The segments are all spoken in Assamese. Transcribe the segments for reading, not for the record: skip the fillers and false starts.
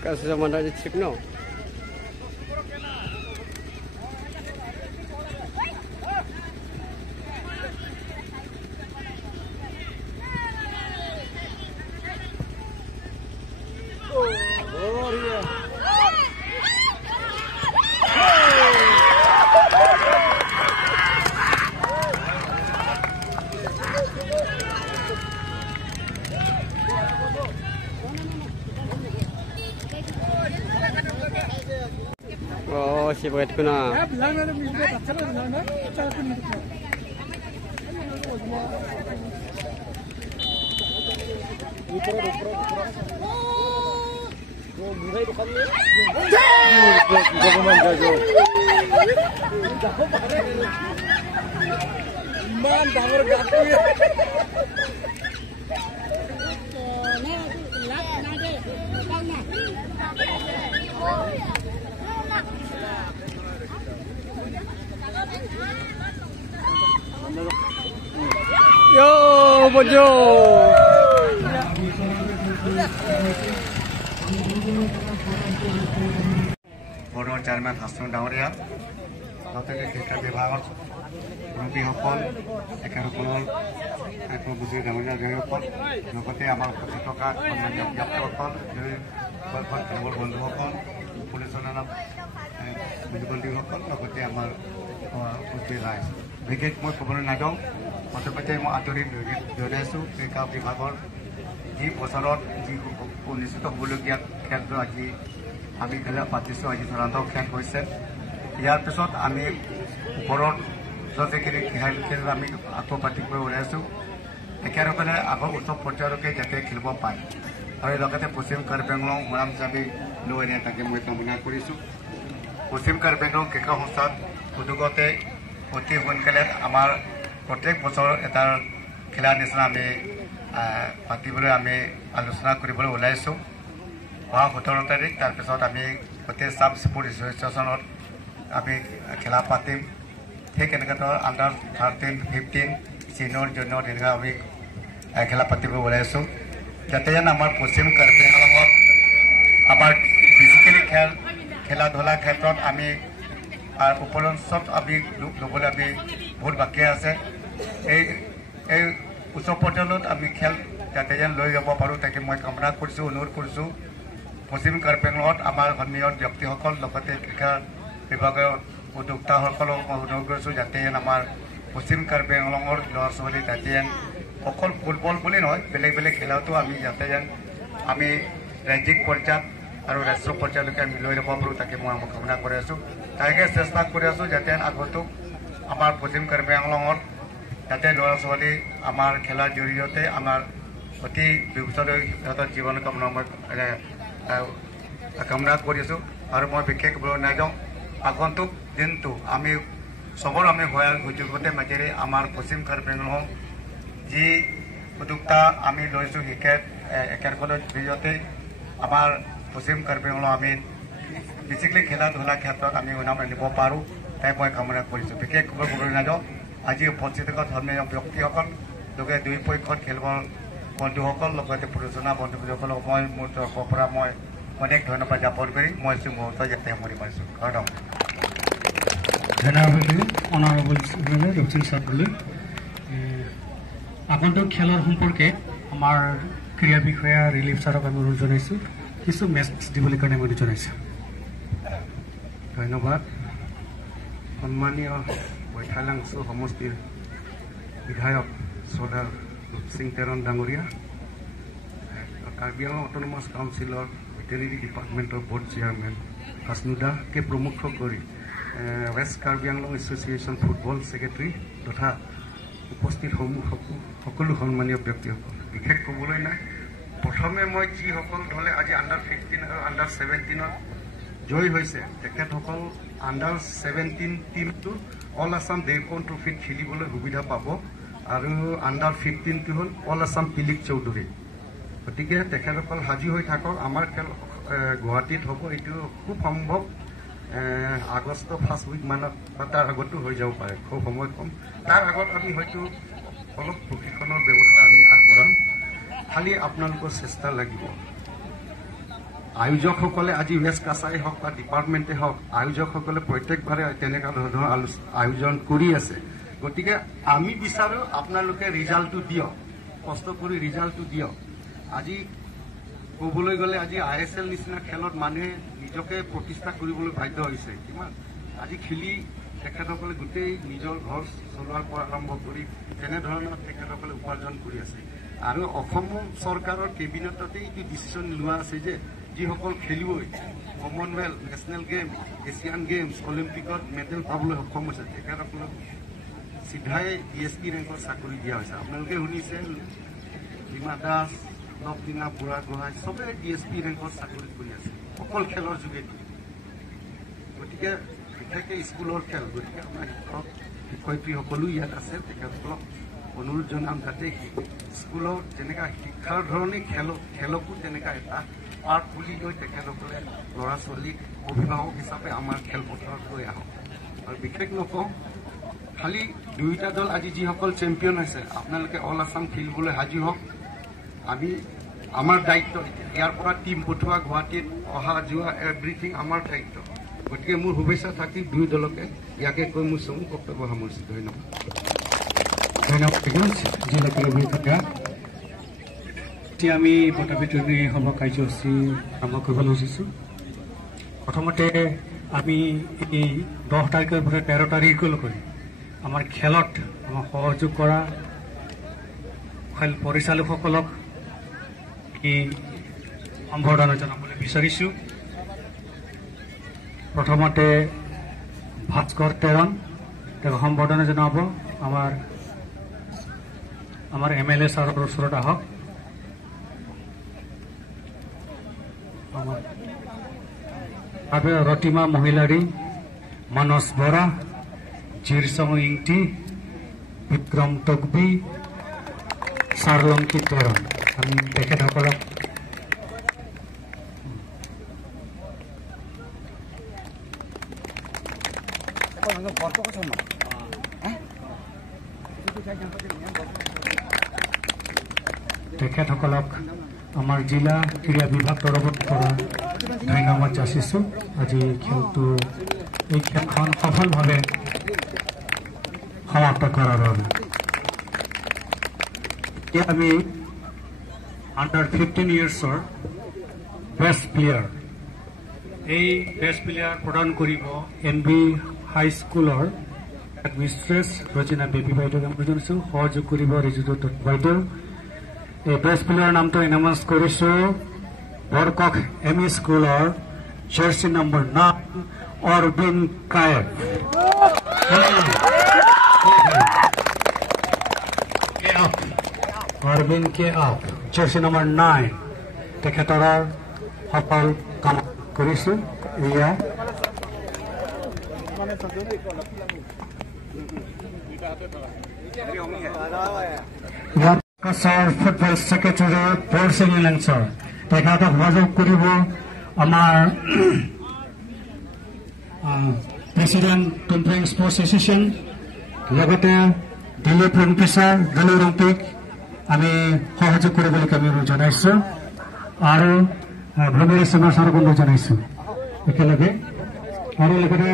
Kasus zaman ada cek no. Oh, si buat kuna. Yo, bojo. Bodo Chairman Hassan Dauria, Dr. Dr. Bibhagar, Ruby Hopon, Ekaropol, Ekobuzi Dauria Gayopol, Nokote Amal Potitoka, Yapopol, Balpon, Kebol Bondu Hopon, Police on up, Bundu Hopon, Nokote Amal Uti Rise. Brigade Mo Kubun Nadong, Matapate Mo Atorin, Donesu, Eka Bibhagar, G. Posarot, G. Punisito Bulugia, Kadraji. আমি খেলা পাতিছো আজি ধৰান্তক খেল হৈছে ইয়াৰ পিছত আমি ওপৰত যতেখিনি খেল আমি আকৌ পাতিব ওলাইছো একেবাৰে আগৰ উচ্চ পৰ্যায়লৈকে যাতে খেলিব পায় আৰু লগতে পশ্চিম কাৰ্বি আংলং মৰাম চাবি লৈ তাকে মই কামনা কৰিছো পশ্চিম কাৰ্বি আংলং ক্ৰিকেট সংস্থাত উদ্যোগতে অতি সোনকালে আমাৰ প্ৰত্যেক বছৰ এটা খেলা নিচিনা আমি পাতিবলৈ আমি আলোচনা কৰিবলৈ ওলাইছো 17 তাৰিখ তাৰ পিছত আমি গোটেই সাব স্পোৰ্ট এছ'চিয়েশ্যনত আমি খেলা পাতিম ঠিক এনেকৈ আণ্ডাৰ 13, 15 চিনিয়ৰ জুনিয়ৰ এনেকৈ আমি খেলা পাতিব ওলাইছোঁ যাতে আমাৰ পশ্চিম কাৰ্বি আংলঙত আমাৰ ফিজিকেলি খেলা ধূলাৰ ক্ষেত্ৰত আমি উপলব্ধত আমি ল'বলৈ আমি বহুত বাকী আছে এই উচ্চ পৰ্যায়ত আমি খেল যাতে লৈ যাব পাৰোঁ তাকে মই কামনা কৰিছোঁ অনুৰোধ কৰিছোঁ পশ্চিম কাৰ্বি আংলঙত আমাৰ সন্মানীয় ব্যক্তিসকল লগতে ক্ৰীড়া বিভাগৰ উদ্যোক্তাসকলক মই অনুৰোধ কৰিছোঁ যাতে আমাৰ পশ্চিম কাৰ্বি আংলঙৰ ল'ৰা ছোৱালী যাতে অকল ফুটবল বুলি নহয় বেলেগ বেলেগ খেলাতো আমি যাতে আমি ৰাজ্যিক পৰ্যায়ত আৰু ৰাষ্ট্ৰীয় পৰ্যায়লৈকে আমি লৈ যাব পাৰোঁ তাকে মই কামনা কৰি আছোঁ তাকে চেষ্টা কৰি আছোঁ যাতে আগতো আমাৰ পশ্চিম কাৰ্বি আংলঙত যাতে ল'ৰা ছোৱালী আমাৰ খেলাৰ জৰিয়তে আমাৰ অতি ভৱিষ্যতলৈ সিহঁতৰ জীৱন কামনা মই কামনা কৰিছোঁ আৰু মই বিশেষ ক'বলৈ নাযাওঁ আগন্তুক দিনটো আমি চবৰ আমি সুযোগতে মাজেৰে আমাৰ পশ্চিম কাৰ্বি আংলং যি উদ্যোক্তা আমি লৈছোঁ একেলগৰ জৰিয়তে আমাৰ পশ্চিম কাৰ্বি আংলং আমি বেছিকলি খেলা ধূলাৰ ক্ষেত্ৰত আমি উন্নয়ন আনিব পাৰোঁ তাই মই কামনা কৰিছোঁ বিশেষ ক'বলৈ নাযাওঁ আজি উপস্থিত ধৰ্মীয় ব্যক্তিসকল লোকে দুই পক্ষত খেলিবৰ বন্ধুসকল লগতে পৰিচালনা বন্ধুসকলক মই মোৰ তৰফৰ পৰা মই অনেক ধন্যবাদ জ্ঞাপন কৰি মই মুহূৰ্ত যাতে সামৰি মাৰিছোঁ ধন্যবাদ অনাৰেবল দক্ষিণ ছাত্ৰলৈ আগন্তুক খেলৰ সম্পৰ্কে আমাৰ ক্ৰীড়া বিষয়া ৰিলিফ ছাৰক আমি অনুৰোধ জনাইছোঁ কিছু মেছেজ দিবলৈ কাৰণে অনুৰোধ জনাইছোঁ ধন্যবাদ সন্মানীয় বৈঠালাংচু সমষ্টিৰ বিধায়ক শ্ৰদ্ধাৰ সিং তেৰণ ডাঙৰীয়া কাৰ্বি আংলং অট'নমাছ কাউন্সিলৰ ভেটেৰিনেৰী ডিপাৰ্টমেণ্টৰ বৰ্ড চেয়াৰমেন হাছনুদাকে প্ৰমুখ কৰি west Karbi Anglong association football secretary তথা উপস্থিত সকলো সন্মানীয় ব্যক্তিসকল বিশেষ ক'বলৈ নাই প্ৰথমে মই যিসকল দলে আজি আণ্ডাৰ 15 আৰু আণ্ডাৰ 17ত জয়ী হৈছে তেখেতসকল আণ্ডাৰ 17 টীমটো অল আছাম দেশখন ট্ৰফিত খেলিবলৈ সুবিধা পাব আৰু আণ্ডাৰ 15টো হ'ল অল আছাম পিলিক চৌধুৰী গতিকে তেখেতসকল সাজু হৈ থাকক আমাৰ খেল গুৱাহাটীত হ'ব এইটো খুব সম্ভৱ আগষ্ট ফাৰ্ষ্ট উইক মানত বা তাৰ আগতো হৈ যাব পাৰে, খুব সময় কম। তাৰ আগত আমি হয়তো অলপ প্ৰশিক্ষণৰ ব্যৱস্থা আমি আগবঢ়াম, খালি আপোনালোকৰ চেষ্টা লাগিব। আয়োজকসকলে আজি ৱেষ্ট কাছাৰী হওক বা ডিপাৰ্টমেণ্টে হওক, আয়োজকসকলে প্ৰত্যেকবাৰে তেনেকুৱা ধৰণৰ আয়োজন কৰি আছে। গতিকে আমি বিচাৰোঁ আপোনালোকে ৰিজাল্টটো দিয়ক, কষ্ট কৰি ৰিজাল্টটো দিয়ক। আজি ক'বলৈ গ'লে আজি ISL নিচিনা খেলত মানুহে নিজকে প্ৰতিষ্ঠা কৰিবলৈ বাধ্য হৈছে। কিমান আজি খেলি তেখেতসকলে গোটেই নিজৰ ঘৰ চলোৱাৰ পৰা আৰম্ভ কৰি তেনেধৰণৰ তেখেতসকলে উপাৰ্জন কৰি আছে। আৰু অসম চৰকাৰৰ কেবিনেটতেই এইটো ডিচিশ্যন লোৱা আছে যে যিসকল খেলুৱৈ Commonwealth, national game, Asian games, অলিম্পিকত মেডেল পাবলৈ সক্ষম হৈছে তেখেতসকলক চিধাই DSP ৰেংকৰ চাকৰি দিয়া হৈছে। আপোনালোকে শুনিছে ৰীমা দাস, নৱদীনা বুঢ়াগোহাঁই চবেই DSP ৰেংকৰ চাকৰি কৰি আছে অকল খেলৰ যোগেদি। গতিকে বিশেষকৈ স্কুলৰ খেল, গতিকে আমাৰ শিক্ষক শিক্ষয়িত্ৰীসকলো ইয়াত আছে, তেখেতসকলক অনুৰোধ জনাম যাতে স্কুলৰ যেনেকুৱা শিক্ষাৰ ধৰণে খেলকো তেনেকুৱা এটা পাৰ্ট বুলি লৈ তেখেতসকলে ল'ৰা ছোৱালীক অভিভাৱক হিচাপে আমাৰ খেলপথাৰত লৈ আহক। আৰু বিশেষ নকওঁ, খালি দুয়োটা দল আজি যিসকল চেম্পিয়ন হৈছে আপোনালোকে অল আছাম খেলিবলৈ সাজু হওক। আমি আমাৰ দায়িত্ব ইয়াৰ পৰা টিম পঠোৱা, গুৱাহাটীত অহা যোৱা এভৰিথিং আমাৰ দায়িত্ব। গতিকে মোৰ শুভেচ্ছা থাকি দুয়ো দলকে ইয়াকে কৈ মোৰ চমু কৰ্তব্য সামৰিছোঁ। ধন্যবাদ। এতিয়া আমি বঁটা বিতৰণী সভা কাৰ্যসূচী আৰম্ভ কৰিবলৈ লৈছোঁ। প্ৰথমতে আমি এই 10 তাৰিখৰ পৰা 13 তাৰিখলৈকে আমাৰ খেলত আমাক সহযোগ কৰা খেল পৰিচালকসকলক এই সম্বৰ্ধনা জনাবলৈ বিচাৰিছোঁ। প্ৰথমতে ভাস্কৰ তেৰণ তেওঁক সম্বৰ্ধনা জনাব। আমাৰ MLA ছাৰৰ ওচৰত আহক। ৰতিমা মহিলাৰী, মানস বৰা, জিৰচং ইংটি, বিক্ৰম তকবি, চাৰলংকি তেৰণ, আমি তেখেতসকলক আমাৰ জিলা ক্ৰীড়া বিভাগ তৰফৰ পৰা ধন্যবাদ যাচিছোঁ। আজি এই খেলখন সফলভাৱে সমাপ্ত কৰাৰ বাবে। এতিয়া আমি আণ্ডাৰ 15 ইয়াৰ্ছৰ বেষ্ট প্লেয়াৰ, এই বেষ্ট প্লেয়াৰ প্ৰদান কৰিব NB হাইস্কুলৰ মিষ্ট্ৰেছ ৰজিনা বেবী বাইদেউক আমি জনাইছোঁ। সহযোগ কৰিব ৰিজুদু বাইদেউ। এই বেষ্ট প্লেয়াৰ নামটো এনাউন্স কৰিছোঁ বৰকক ME স্কুলৰ জাৰ্চি নম্বৰ 9 অৰবিন কায়েব। অৰবিন কে আপ, জাৰ্চি নম্বৰ 9, তেখেতৰ সফল কাম কৰিছোঁ। এয়া ফুটবল ছেক্ৰেটাৰী পৰচিং লেঞ্চৰ, তেখেতক সহযোগ কৰিব আমাৰ প্ৰেচিডেণ্ট টুমফ্ৰেং স্পৰ্টছ এছ'চিয়েশ্যন, লগতে দিলীপ ৰংপিছাৰ দিলীপ ৰংপিক আমি সহযোগ কৰিবলৈ আমি জনাইছোঁ। আৰু ভ্ৰমীৰ চিমাৰ ছাৰক অনুৰোধ জনাইছোঁ একেলগে। আৰু লগতে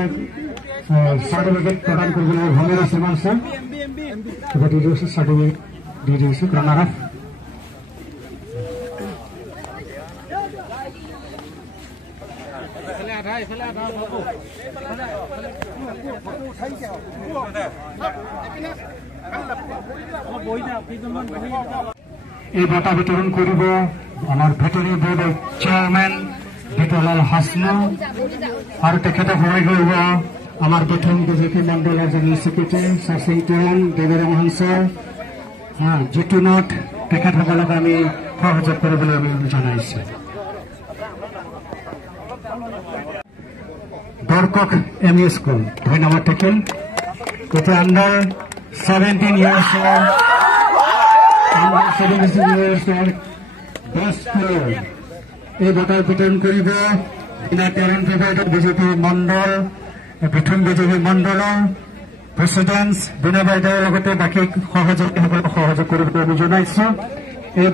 চাৰ্টিফিকেট প্ৰদান কৰিবলৈ ভ্ৰমীৰ চিমাৰ ছাৰ চাৰ্টিফিকেট দি দিছোঁ। ৰানাৰ আপ এই বঁটা বিতৰণ কৰিব আমাৰ ভেটেৰিনেৰী বৰ্ডৰ চেয়াৰমেন বিতলাল হাছনা, আৰু তেখেতক সহায় কৰিব আমাৰ প্ৰথম বিজেপি মণ্ডলৰ general secretary Shashi Teron, দেৱৰামোহন sir, Jitu Nath, তেখেতসকলক আমি সহযোগ কৰিবলৈ আমি জনাইছোঁ। বৰকক ME স্কুল ধন্যবাদ থাকিল। এতিয়া আণ্ডাৰ 17 ইয়াৰ্ছৰ বেষ্ট প্লেয়াৰ এই বঁটা বিতৰণ কৰিব বিজেপি মণ্ডল বিথুন বিজেপি মণ্ডলৰ প্ৰেচিডেণ্ট বীণা বাইদেউৰ লগতে বাকী সহযোগীসকলক সহযোগ কৰিবলৈ আমি জনাইছো। এই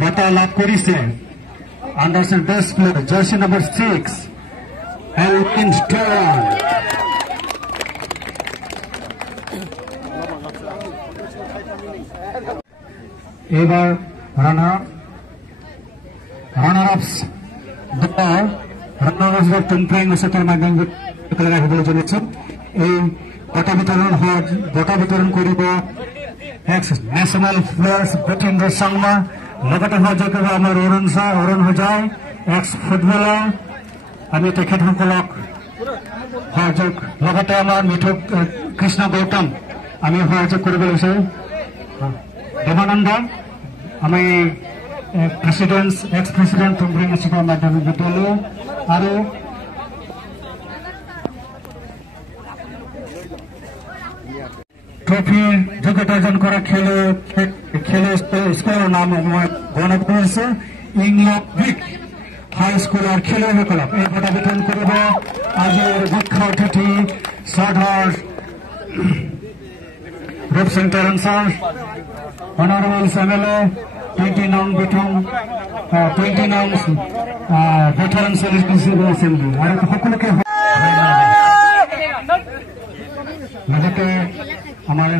বঁটা লাভ কৰিছে under best player jersey number 6 Elvin stone. এইবাৰ ৰানাৰ-আপস দল ৰানাৰ-আপস টুমফ্লাইং উচ্চতাৰ মাধ্যমে আহিবলৈ জনাইছো। এই বঁটা বিতৰণ কৰিব ex national players Bhupendra Sharma, লগতে সহযোগ কৰিব আমাৰ অৰুণ হোজাই এক্স ফুটবলাৰ। আমি তেখেতসকলক সহযোগ, লগতে আমাৰ মিথুক কৃষ্ণ গৌতম আমি সহযোগ কৰিব বিচাৰোঁ। দেৱানন্দ আমি প্ৰেচিডেণ্ট এক্স প্ৰেচিডেণ্ট টুমফ্লাইং উচ্চতাৰ মাধ্যমিক বিদ্যালয় আৰু ট্ৰফি যোগ্যতা অৰ্জন কৰা স্কুলৰ নাম মই গণনা কৰিছো। ইংলক উইক হাই স্কুলৰ খেলুৱৈসকলক এই বঁটা বিতৰণ কৰিব আজিৰ মুখ্য অতিথি শ্ৰদ্ধাৰ Rup Singh Teron sir, honourable MLA 20 নং ভেটাৰান এছেম্বলি আৰু সকলোকে লগতে আমাৰ